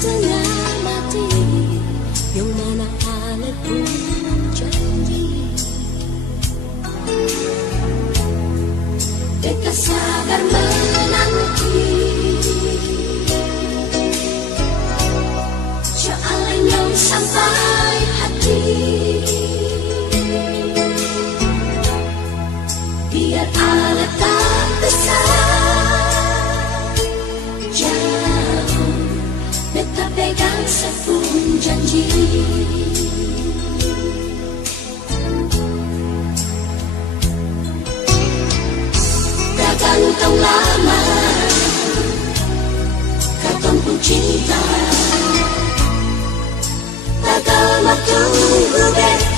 setengah mati, yang mana Ale pun janji. Beta sabar menanti, soalnya sampai hati. Biar Ale tak besar jauh, beta pegang sepun janji. Gantong lama, katong pun cinta, tak lama tunggu beta.